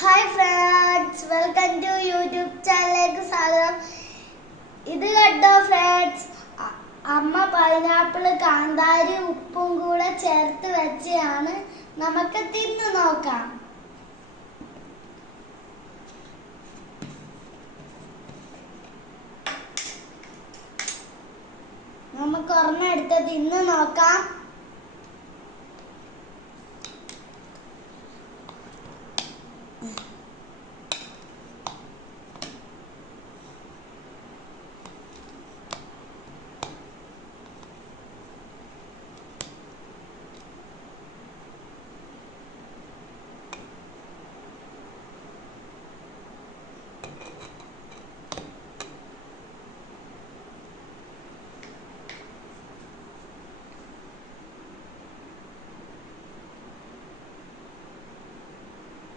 Hi friends, welcome to YouTube ചാനലിലേക്ക് സ്വാഗതം. ഇത് കണ്ടോ ഫ്രണ്ട്സ്, അമ്മ പൈനാപ്പിൾ കാന്താരി ഉപ്പും കൂടെ ചേർത്ത് വെച്ചാണ്. നമുക്ക് തിന്ന് നോക്കാം. നമുക്ക് ഒരെണ്ണം എടുത്ത് തിന്ന് നോക്കാം.